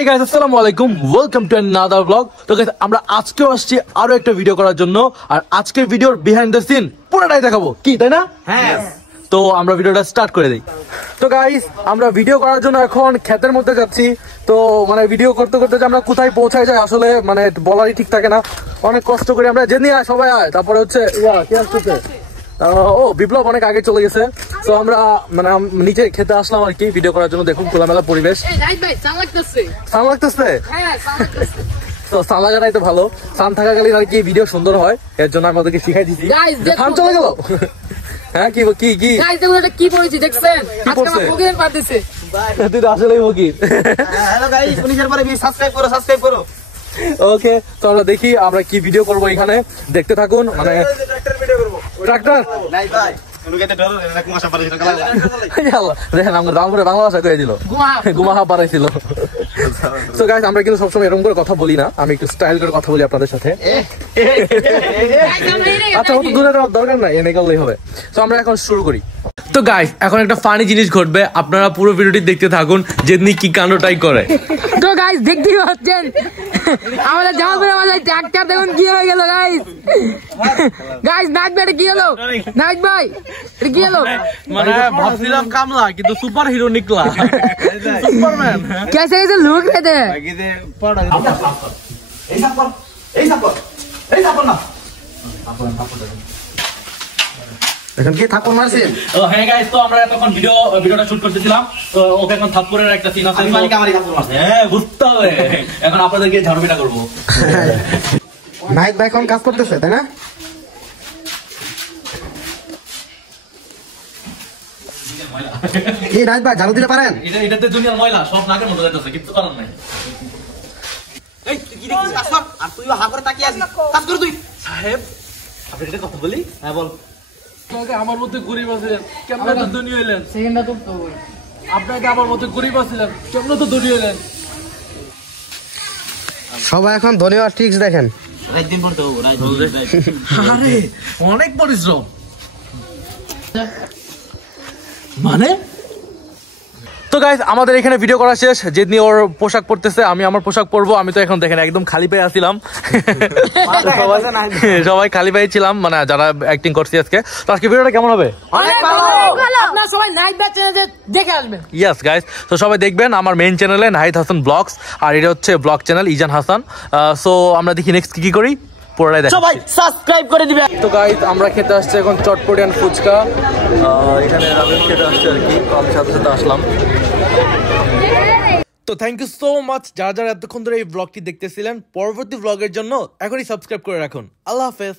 Hey guys, আসসালামু আলাইকুম, welcome to another vlog। তো গাইস আমরা আজকেও আসছি আরো একটা ভিডিও করার জন্য, আর আজকের ভিডিওর বিহাইন্ড দ্য সিন পুরোটাই দেখাবো, কি তাই না? হ্যাঁ। তো আমরা ভিডিওটা স্টার্ট করে দিই। তো গাইস আমরা ভিডিও করার জন্য এখন ক্ষেতের মধ্যে যাচ্ছি। তো মানে ভিডিও করতে করতে যে আমরা কোথায় পৌঁছায় যাই আসলে মানে বলারই ঠিক থাকে না, অনেক কষ্ট করে আমরা যেদিন সবাই আয়। তারপরে হচ্ছে কি আসতেছে, ও বিপ্লব অনেক আগে চলে গেছে। তো আমরা মানে নিচে খেতে আসলাম আর কি ভিডিও করার জন্য। দেখুন খোলামেলা পরিবেশ, সান লাগতেছে। তো সান লাগাটাই তো ভালো, সান থাকাকালীন আর কি ভিডিও সুন্দর হয়, এর জন্য আমাদেরকে শিখাই দিচ্ছি। সান চলে গেল। হ্যাঁ কি কি কি কি বলেছি দেখছেন? তুই তো আসলেই ফকির। হ্যালো গাইস, 19 এর পরে সাবস্ক্রাইব করো। ওকে, তো আমরা দেখি আমরা কি ভিডিও করব, এখানে দেখতে থাকুন। মানে ট্রাক্টর ভিডিও করব। ট্রাক্টর নাই ভাই, উনুকে ডর না কুমাশা পারে কালা। দেখেন আমরা দাম করে বাংলা ভাষা কয়ে দিল, গুমাহা পারাইছিল। সো গাইস আমরা কিন্তু সবসময় এরকম করে কথা বলি না, আমি একটু স্টাইল করে কথা বলি আপনাদের সাথে। আচ্ছা অত দূরে যাওয়ার দরকার নাই, এনে গেলেই হবে। তো আমরা এখন শুরু করি। তো গাইস এখন একটা ফানি জিনিস ঘটবে, আপনারা পুরো ভিডিওটি দেখতে থাকুন, যেদিন কি কাণ্ডটাই করে। তো গাইস দেখতেই পাচ্ছেন আমাদের জামালপুরে আমাদের ট্রাক্টর দেখুন কি হয়ে গেল গাইস। গাইস নাইট ভাই কি হলো? নাইট ভাই এটা কি হলো? মানে ভাবছিলাম কামলা কিন্তু সুপার হিরো নিকলা, সুপারম্যান। कैसे कैसे लुक रहे थे? বাকিতে পড়া এই সাপর না এখন কি থাপ্পড় মারছেন? ও হ্যাঁ গাইস, তো আমরা তখন ভিডিওটা শুট করতেছিলাম, তো ওকে এখন থাপ্পড়ের একটা সিন আছে। আমি থাপ্পড় মারছি। হ্যাঁ বুঝতে হবে, এখন আপনাদেরকে ঝাড়ু পিটা করবো। নাইট ভাই কোন কাজ করতেছে তাই না? এই নাইট ভাই ঝাড়ু দিতে পারেন? এটাতে দুনিয়ার ময়লা সব নাকের মধ্যে যাইতেছে, কিছু করার নাই। এই তুই কি দেখিস কাজ কর, আর তুইও হা করে তাকিয়ে আছিস। কাজ কর তুই। সাহেব আপনি একটা কথা বলি। হ্যাঁ বল। আমার মধ্যে গরিব আছিলেন, কেমন তো ধনী হইলেন? সেকেন্ডটা তো আপনাকে আমার মধ্যে গরিব আছিলেন, কেমন তো ধনী হইলেন? সবাই এখন ধন্যবাদ ট্রিক্স দেখেন। একদিন পড়তে হবে। আরে অনেক পরিশ্রম মানে। তো গাইস আমাদের এখানে ভিডিও করা শেষ, যেদিন ওর পোশাক পরতেছে আমি আমার পোশাক পরবো। আমি তো এখন দেখেন একদম খালি পায়ে আসছিলাম, সবাই খালি পায়ে ছিলাম, মানে যারা অ্যাক্টিং করছি আজকে। তো আজকে ভিডিওটা কেমন হবে? অনেক ভালো। আপনারা সবাই নাইট ভাই চ্যানেলে দেখে আসবেন। ইয়েস গাইস, তো সবাই দেখবেন আমার মেইন চ্যানেলে নাহিদ হাসান ব্লগস, আর এটা হচ্ছে blog channel Ijan Hasan. So আমরা দেখি নেক্সট কি করি, পুরোটাই দেখি। সবাই সাবস্ক্রাইব করে দিবেন। তো গাইস আমরা খেতে আসছি এখন চটপটি আর ফুচকা, এখানে রামেন খেতে আসছে আর কি, তো আমি সাথে সাথে আসলাম। তো থ্যাংক ইউ সো মাচ যারা যারা এতক্ষণ ধরে এই ব্লগটি দেখতেছিলেন। পরবর্তী ব্লগের জন্য এখনই সাবস্ক্রাইব করে রাখুন। আল্লাহ হাফেজ।